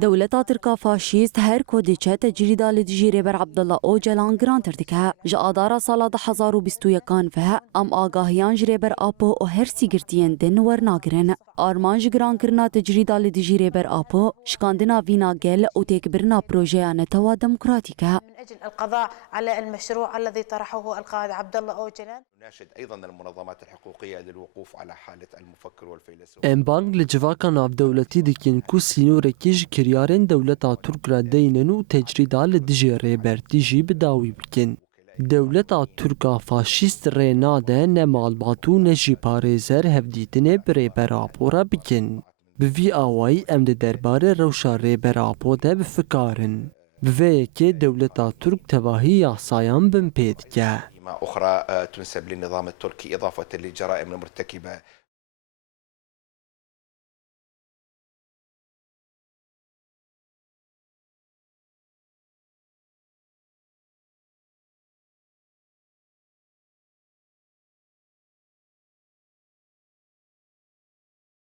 دولتا ترکا فاشیست هر کودیچه تجریدا لدجیره بر عبدالله اوجلان گرانتر دکه جا آدارا سالا ده 1021 فه ام آگاهیان جره بر آپو و هر سیگرتین دن ورناگرن آرمانج گران کرنا تجریدا لدجیره بر آپو شکاندنا وینا گل و تکبرنا پروژه نتوا دموکراتیکه من أجل القضاء على المشروع الذي طرحه القائد عبد الله أوجلان. ناشد أيضا المنظمات الحقوقية للوقوف على حالة المفكر والفيلسوف. ام بانگ لجواکا ناف دولتی دکین کو سینورکی ج کریارن دولتا ترک را دینن و تجریدا لدجی ریبرتی جی بداوی بکن. دولتا ترکا فاشیست ریناده نمالباتو نجی پارێزەر هەفدیتنێ برێبەراپۆرە بکن. بڤی ئاوایی ئەم دە دەربارە ڕەوشا ڕێبەراپۆدە بفکارن. بڤەیەکێ دەولەتا تورک تەواهی یاسایان بن پێ دکە. أخرى تنسب للنظام التركي إضافة للجرائم المرتكبة